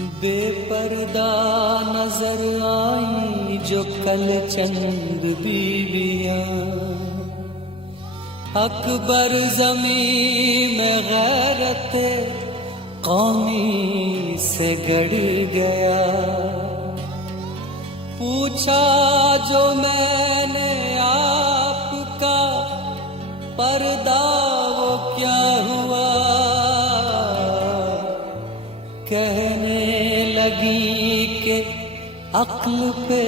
बेपर्दा नजर आई जो कल चंद बीबियां, अकबर ज़मीं में गैरत कौमी से गड़ गया। पूछा जो मैंने आपका पर्दा वो क्या हुआ, कहने लगी कि अक्ल पे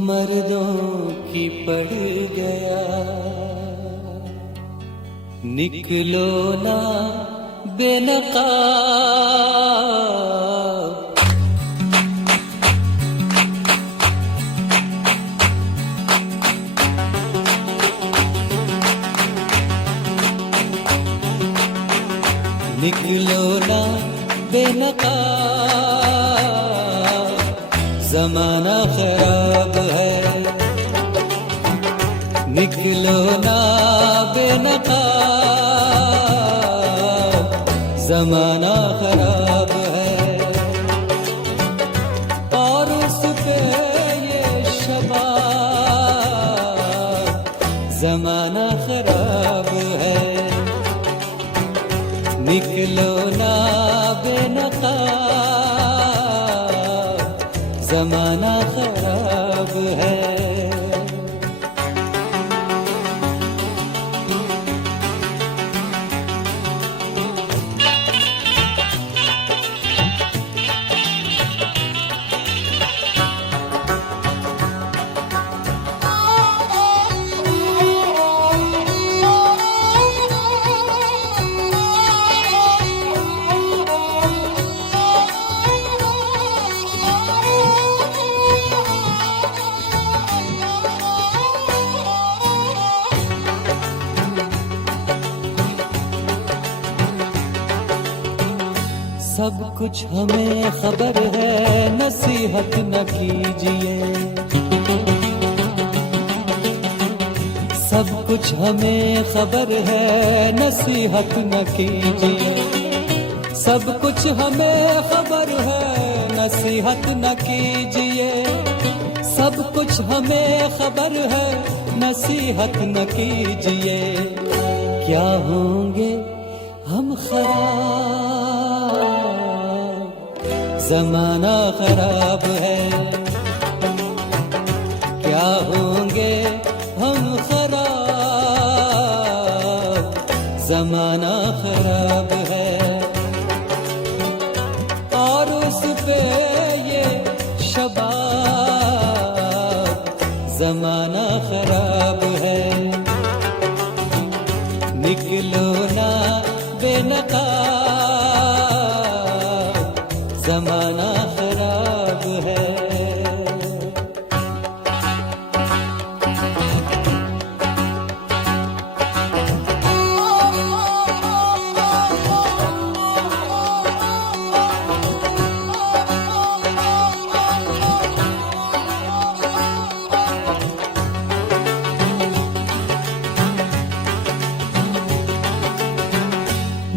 मर्दों की पड़ गया। निकलो ना बेनकाब, निकलो ना बेनकाब, ज़माना खराब है। निकलो ना बेनकाब, ज़माना खराब है। और उस पे ये शबाब, ज़माना खराब है। निकलो ना बेनकाब, ज़माना खराब है। सब कुछ हमें खबर है, नसीहत न कीजिए। सब कुछ हमें खबर है, नसीहत न कीजिए। सब कुछ हमें खबर है, नसीहत न कीजिए। सब कुछ हमें खबर है, नसीहत न कीजिए। क्या होंगे हम खराब, ज़माना खराब है। क्या होंगे हम खराब, ज़माना खराब है। और उस पे ये शबाब, ज़माना खराब है। निकलो ना बेनकाब, ज़माना खराब है।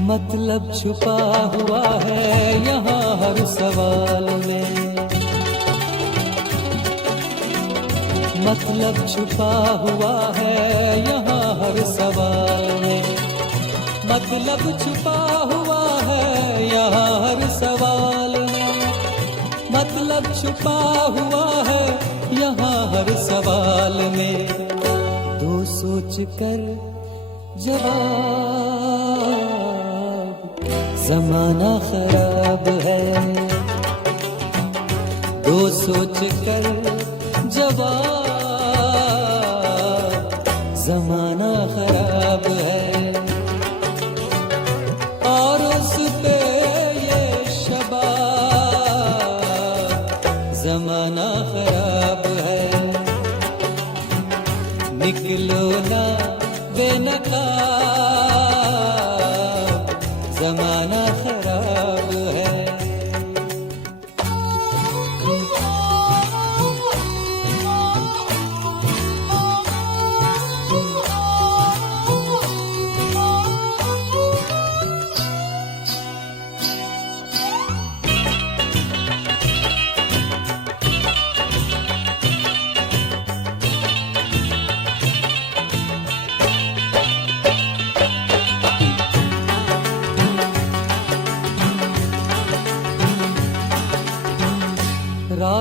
मतलब छुपा हुआ है यहाँ हर सवाल में। मतलब छुपा हुआ है यहाँ हर सवाल में। मतलब छुपा हुआ है यहाँ हर सवाल में। मतलब छुपा हुआ है यहाँ हर सवाल में। दो सोच कर जवाब, ज़माना खराब है। दो सोच कर जवाब, ज़माना खराब है। और उस पे ये शबाब, ज़माना खराब है। निकलो ना बेनकाब, ज़माना खराब है।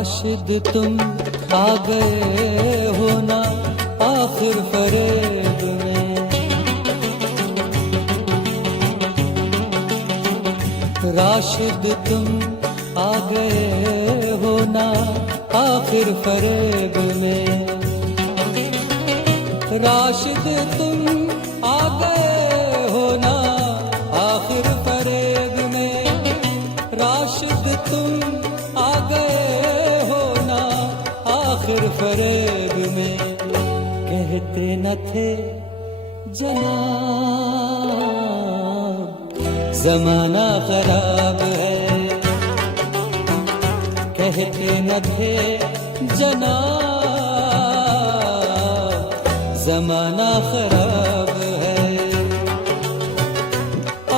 राशिद तुम आ गए हो ना आखिर फरेब में, राशिद तुम आ गए हो ना आखिर फरेब में, राशिद तुम आ गए हो ना आखिर फरेब में, राशिद तुम आ गए हो ना आखिर फरेब में। कहते न थे जनाब ज़माना खराब है, कहते न थे जनाब ज़माना खराब है,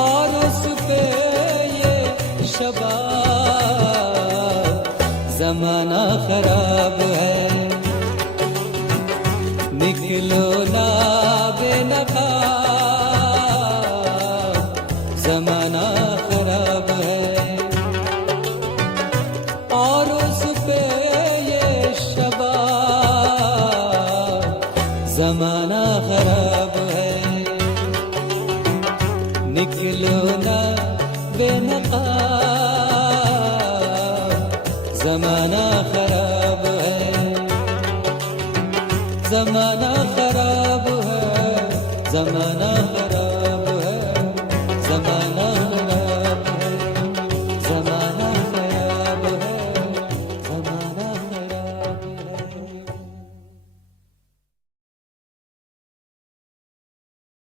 और उस पे ये शबाब ज़माना खराब है। निकलो ना बेनकाब ज़माना खराब है, और उस पे ये शबाब ज़माना खराब है। निकलो ना बेनकाब